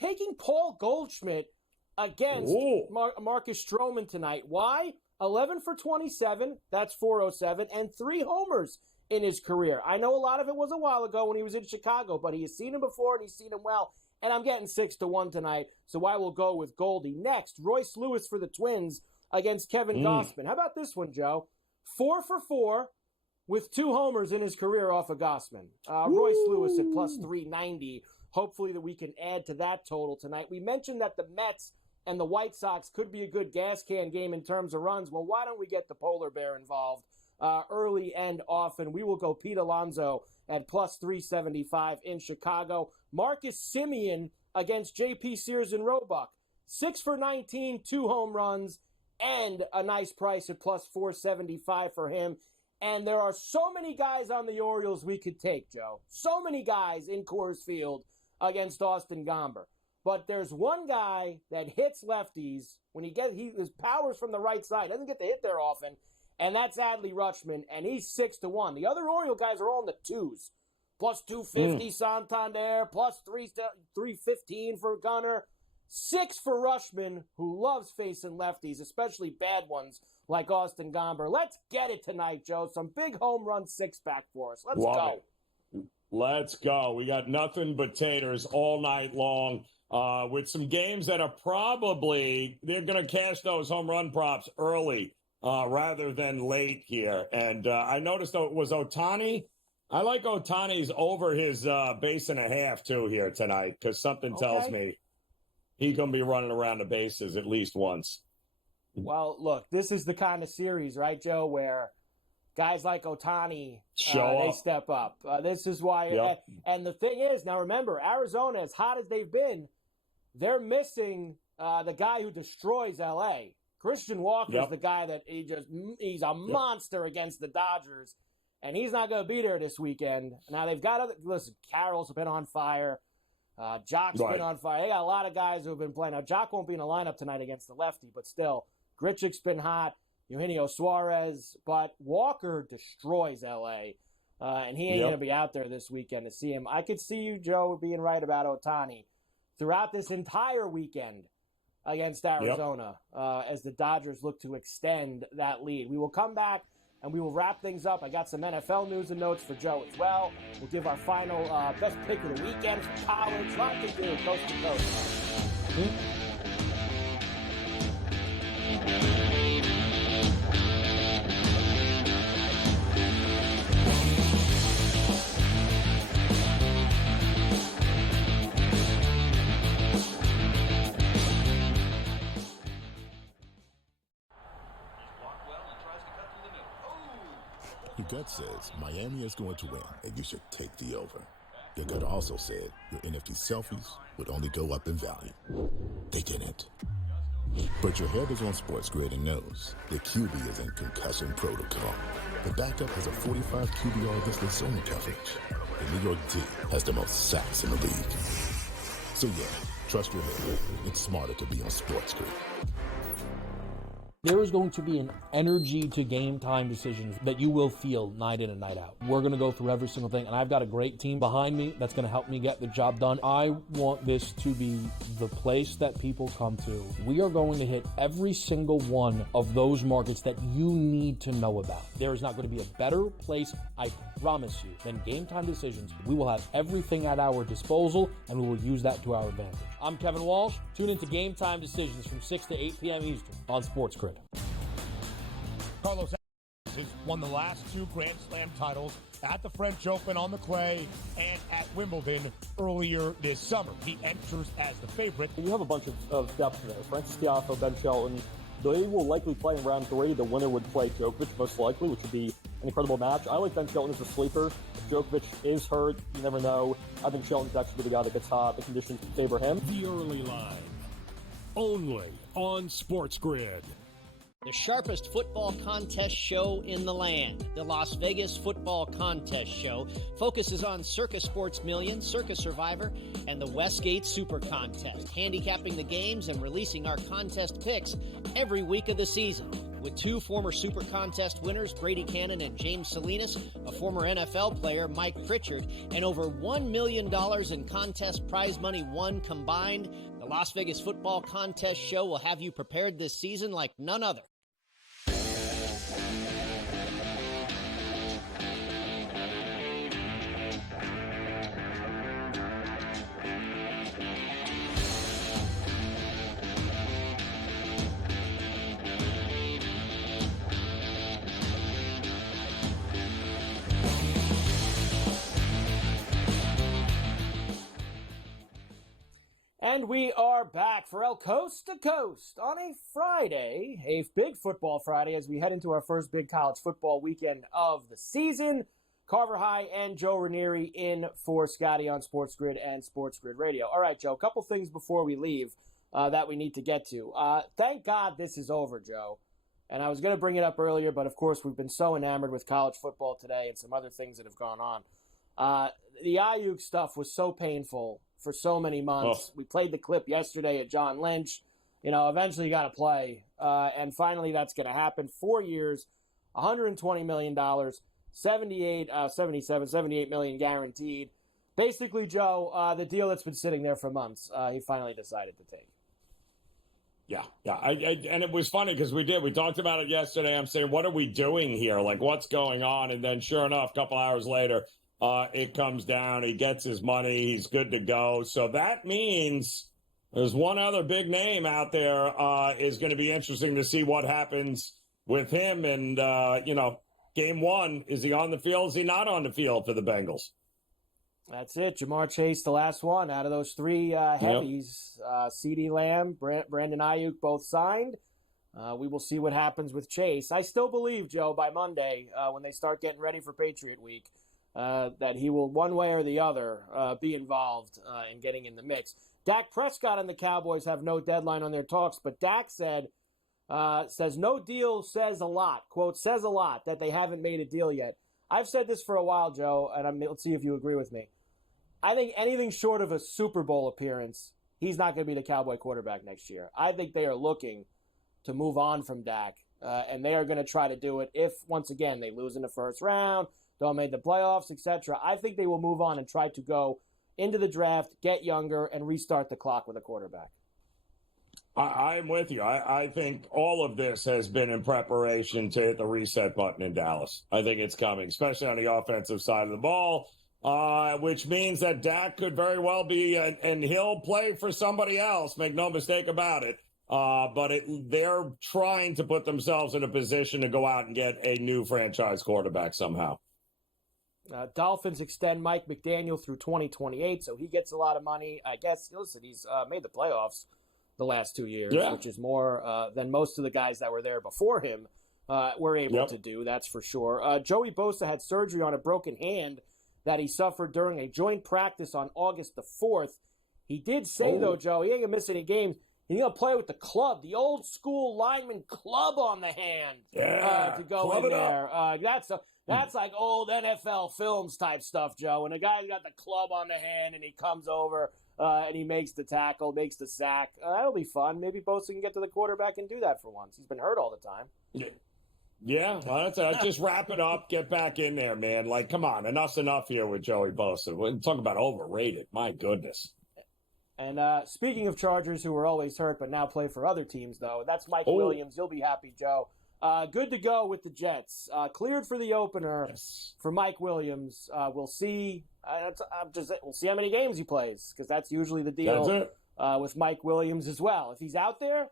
Taking Paul Goldschmidt against Marcus Stroman tonight. Why? 11 for 27, that's 407, and 3 homers in his career. I know a lot of it was a while ago when he was in Chicago, but he has seen him before and he's seen him well, and I'm getting 6-1 tonight, so I will go with Goldie. Next, Royce Lewis for the Twins against Kevin Gausman. How about this one, Joe? 4 for 4 with 2 homers in his career off of Gausman. Royce Lewis at plus 390. Hopefully that we can add to that total tonight. We mentioned that the Mets and the White Sox could be a good gas can game in terms of runs. Well, why don't we get the polar bear involved early and often? We will go Pete Alonso at plus 375 in Chicago. Marcus Semien against J.P. Sears and Roebuck. 6 for 19, 2 home runs, and a nice price at plus 475 for him. And there are so many guys on the Orioles we could take, Joe. So many guys in Coors Field against Austin Gomber. But there's one guy that hits lefties when his power's from the right side. Doesn't get to hit there often, and that's Adley Rutschman, and he's 6-1. The other Oriole guys are all in the 2s. Plus 250 Santander, plus 315 for Gunnar. 6 for Rutschman, who loves facing lefties, especially bad ones like Austin Gomber. Let's get it tonight, Joe. Some big home run 6-pack for us. Let's go. Let's go. We got nothing but taters all night long. With some games that are they're going to cash those home run props early rather than late here. And I noticed, though, it was Ohtani. I like Ohtani's over his base and a half, too, here tonight, because something tells me he's going to be running around the bases at least once. Well, look, this is the kind of series, right, Joe, where guys like Ohtani, they step up. This is why. And the thing is, now remember, Arizona, as hot as they've been, they're missing the guy who destroys L.A. Christian Walker's the guy that he's a monster against the Dodgers, and he's not going to be there this weekend. Now, they've got Carroll's been on fire. Jock's been on fire. They got a lot of guys who have been playing. Now, Jock won't be in the lineup tonight against the lefty, but still, Grichuk's been hot. Eugenio Suarez, but Walker destroys L.A., and he ain't going to be out there this weekend to see him. I could see you, Joe, being right about Ohtani throughout this entire weekend against Arizona as the Dodgers look to extend that lead. We will come back and we will wrap things up. I got some NFL news and notes for Joe as well. We'll give our final best pick of the weekend for college. A lot to do, coast to coast. Your gut says Miami is going to win, and you should take the over. Your gut also said your NFT selfies would only go up in value. They didn't. But your head is on SportsGrid and knows the QB is in concussion protocol. The backup has a 45 QBR against the zone coverage. The New York D has the most sacks in the league. So yeah, trust your head. It's smarter to be on SportsGrid. There is going to be an energy to game time decisions that you will feel night in and night out. We're going to go through every single thing, and I've got a great team behind me that's going to help me get the job done. I want this to be the place that people come to. We are going to hit every single one of those markets that you need to know about. There is not going to be a better place, I promise you, than Game Time Decisions. We will have everything at our disposal, and we will use that to our advantage. I'm Kevin Walsh. Tune into Game Time Decisions from 6 to 8 p.m. Eastern on SportsGrid. Carlos has won the last 2 Grand Slam titles at the French Open on the clay and at Wimbledon earlier this summer. He enters as the favorite. You have a bunch of depth there. Francis Tiafoe, Ben Shelton. They will likely play in round 3. The winner would play Djokovic, most likely, which would be an incredible match. I like Ben Shelton as a sleeper. If Djokovic is hurt, you never know. I think Shelton's actually the guy that gets hot. The conditions favor him. The early line, only on SportsGrid. The sharpest football contest show in the land, the Las Vegas Football Contest Show, focuses on Circus Sports Million, Circus Survivor, and the Westgate Super Contest, handicapping the games and releasing our contest picks every week of the season. With 2 former Super Contest winners, Brady Cannon and James Salinas, a former NFL player, Mike Pritchard, and over $1 million in contest prize money won combined, the Las Vegas Football Contest Show will have you prepared this season like none other. And we are back for El Coast to Coast on a Friday, a big football Friday as we head into our first big college football weekend of the season. Carver High and Joe Ranieri in for Scotty on SportsGrid and SportsGrid Radio. All right, Joe, a couple things before we leave that we need to get to. Thank God this is over, Joe. And I was going to bring it up earlier, but of course we've been so enamored with college football today and some other things that have gone on. The Ayuk stuff was so painful for so many months. We played the clip yesterday at John Lynch. You know, eventually you got to play. And finally that's going to happen. 4 years, $120 million, 78 million guaranteed. Basically, Joe, the deal that's been sitting there for months, he finally decided to take. Yeah. And it was funny because we talked about it yesterday. I'm saying, what are we doing here? Like, what's going on? And then sure enough, a couple hours later, it comes down. He gets his money. He's good to go. So that means there's one other big name out there. Is going to be interesting to see what happens with him. And, game 1, is he on the field? Is he not on the field for the Bengals? That's it. Jamar Chase, the last one out of those 3 heavies. CeeDee Lamb, Brandon Ayuk, both signed. We will see what happens with Chase. I still believe, Joe, by Monday, when they start getting ready for Patriot Week, that he will, one way or the other, be involved in getting in the mix. Dak Prescott and the Cowboys have no deadline on their talks, but Dak says no deal says a lot. Quote, says a lot that they haven't made a deal yet. I've said this for a while, Joe, and let's see if you agree with me. I think anything short of a Super Bowl appearance, he's not going to be the Cowboy quarterback next year. I think they are looking to move on from Dak, and they are going to try to do it if, once again, they lose in the first round, don't make the playoffs, etc. I think they will move on and try to go into the draft, get younger, and restart the clock with a quarterback. I'm with you. I think all of this has been in preparation to hit the reset button in Dallas. I think it's coming, especially on the offensive side of the ball, which means that Dak could very well be, and he'll play for somebody else, make no mistake about it. But they're trying to put themselves in a position to go out and get a new franchise quarterback somehow. Dolphins extend Mike McDaniel through 2028, so he gets a lot of money. I guess, listen, he's made the playoffs the last 2 years, which is more than most of the guys that were there before him. we're able to do, that's for sure. Joey Bosa had surgery on a broken hand that he suffered during a joint practice on August the 4th. He did say, though, Joe, he ain't going to miss any games. He's going to play with the club, the old school lineman club on the hand to go in there. That's like old NFL films type stuff, Joe. When a guy's got the club on the hand and he comes over and he makes the tackle, makes the sack, that'll be fun. Maybe Bosa can get to the quarterback and do that for once. He's been hurt all the time. Yeah, well, just wrap it up. Get back in there, man. Like, come on. Enough's enough here with Joey Bosa. We're talking about overrated. My goodness. And speaking of Chargers, who were always hurt but now play for other teams, though, that's Mike Williams. You'll be happy, Joe. Good to go with the Jets. Cleared for the opener for Mike Williams. We'll see. We'll see how many games he plays, because that's usually the deal with Mike Williams as well. If he's out there,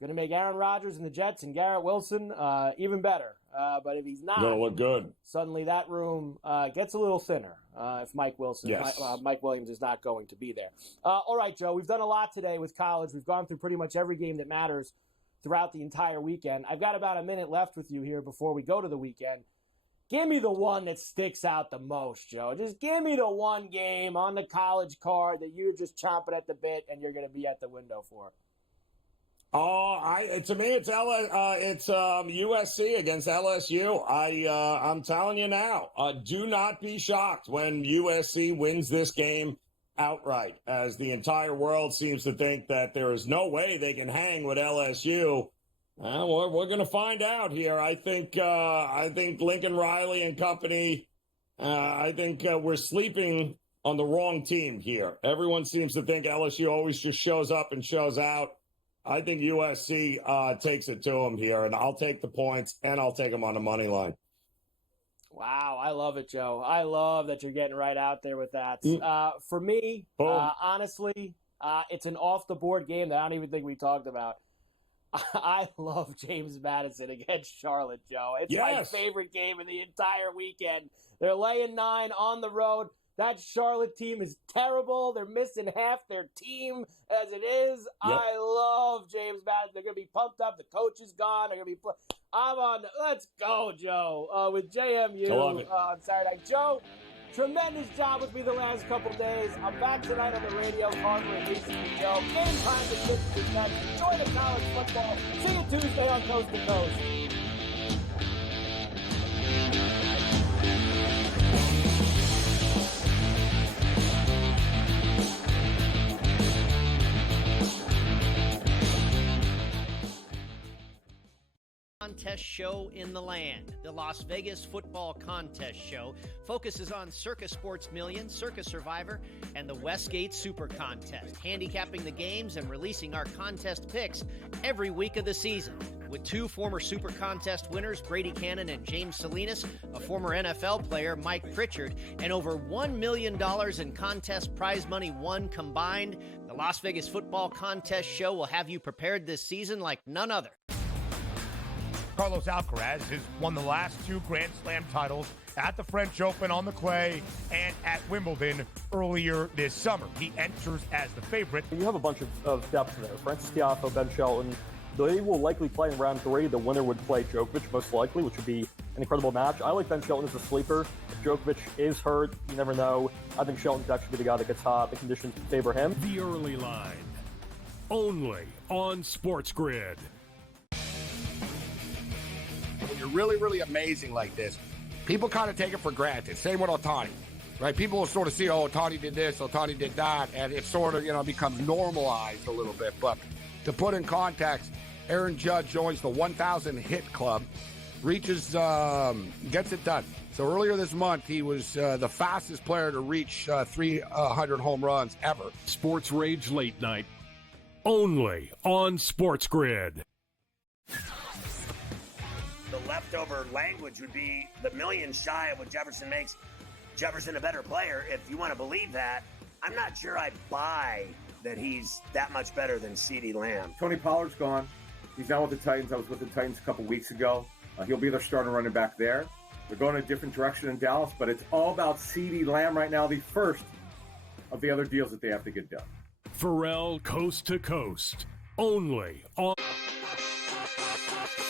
going to make Aaron Rodgers and the Jets and Garrett Wilson even better. But if he's not, going to look good. Suddenly that room gets a little thinner if Mike Williams is not going to be there. All right, Joe, we've done a lot today with college. We've gone through pretty much every game that matters throughout the entire weekend. I've got about a minute left with you here before we go to the weekend. Give me the one that sticks out the most, Joe. Just give me the one game on the college card that you're just chomping at the bit and you're going to be at the window for. To me, it's USC against LSU. I'm telling you now, do not be shocked when USC wins this game outright, as the entire world seems to think that there is no way they can hang with LSU. We're going to find out here. I think Lincoln Riley and company. I think we're sleeping on the wrong team here. Everyone seems to think LSU always just shows up and shows out. I think USC takes it to them here, and I'll take the points, and I'll take them on the money line. Wow, I love it, Joe. I love that you're getting right out there with that. For me, honestly, it's an off-the-board game that I don't even think we talked about. I love James Madison against Charlotte, Joe. It's my favorite game of the entire weekend. They're laying 9 on the road. That Charlotte team is terrible. They're missing half their team as it is. Yep. I love James Madison. They're going to be pumped up. The coach is gone. They're going to be I'm on. Let's go, Joe, with JMU on Saturday night. Joe, tremendous job with me the last couple days. I'm back tonight on the radio. Carver and Lisa and Joe. Game time to get to next. Enjoy the college football. See you Tuesday on Coast to Coast. Contest show in the land. The Las Vegas Football Contest Show focuses on Circa Sports Million, Circa Survivor, and the Westgate Super Contest, handicapping the games and releasing our contest picks every week of the season. With 2 former Super Contest winners, Brady Cannon and James Salinas, a former NFL player, Mike Pritchard, and over $1 million in contest prize money won combined, the Las Vegas Football Contest Show will have you prepared this season like none other. Carlos Alcaraz has won the last 2 Grand Slam titles at the French Open on the clay and at Wimbledon earlier this summer. He enters as the favorite. You have a bunch of depth there. Francis Tiafoe, Ben Shelton. They will likely play in round 3. The winner would play Djokovic, most likely, which would be an incredible match. I like Ben Shelton as a sleeper. If Djokovic is hurt, you never know. I think Shelton's actually be the guy that gets hot. The conditions favor him. The early line, only on SportsGrid. When you're really, really amazing like this, people kind of take it for granted. Same with Ohtani, right? People will sort of see, oh, Ohtani did this, Ohtani did that, and it sort of, becomes normalized a little bit. But to put in context, Aaron Judge joins the 1,000 hit club, gets it done. So earlier this month, he was the fastest player to reach 300 home runs ever. Sports Rage Late Night, only on SportsGrid. The leftover language would be the million shy of what Jefferson makes Jefferson a better player. If you want to believe that, I'm not sure I buy that he's that much better than CeeDee Lamb. Tony Pollard's gone. He's now with the Titans. I was with the Titans a couple weeks ago. He'll be their starting running back there. They're going a different direction in Dallas, but it's all about CeeDee Lamb right now, the first of the other deals that they have to get done. Ferrall Coast to Coast, only on